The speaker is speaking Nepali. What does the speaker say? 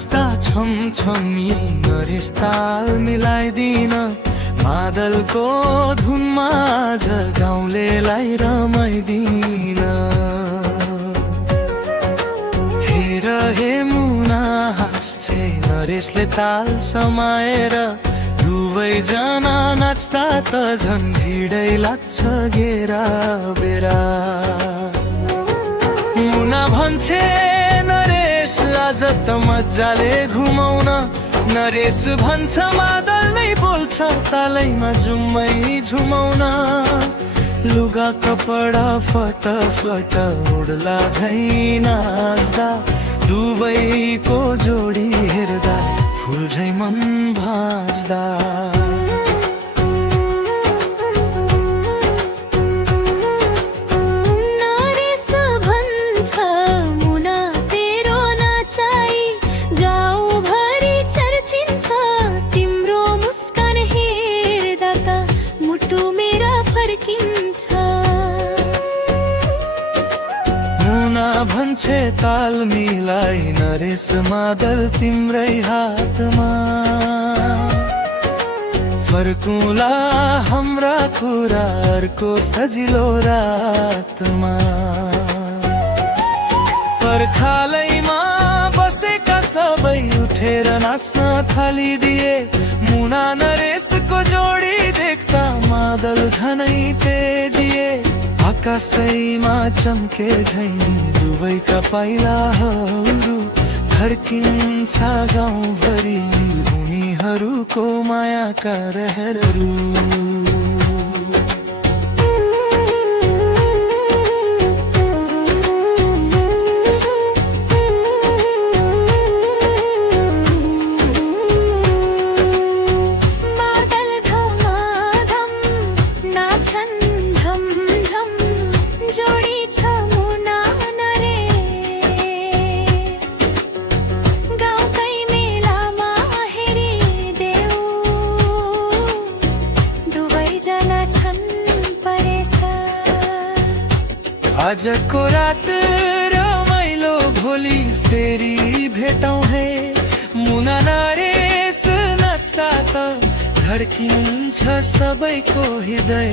नाच्दा छमछमी नरेश ताल मिलाइदिन मादलको धुनमा आज गाउँलेलाई रमाइदिन हेर हे मुना हाँस्छे नरेशले ताल समाएर दुवैजना नाच्दा त झन् भिडै लाग्छ घेरा बेरा मुना भन्छे नरेश आज त मजाले घुमाउन नरेश भन्छ मादल नै बोल्छ तालैमा जुम्मै झुमाउन लुगा कपडा फटाफट उड्ला झै नाच्दा दुवैको जोडी हेर्दा फुल झै मन भाँच्दा भन्छे ताल मिलाई नरेश मादल तिम्रै हातमा फर्कुला हाम्रा कुराहरूको सजिलो रातमा पर्खालैमा बसेका सबै उठेर नाच्न थालिदिए मुना नरेशको जोडी देख्दा मादल झनै तेजिए आकाशैमा चम्के झै दुवैका पाइलाहरू धड्किन्छ गाउँभरि उनीहरूको मायाका रहरहरू आजको रात रमाइलो भोलि फेरि भेटौँ है मुना नरेश नाच्दा त धड्किन्छ सबैको हृदय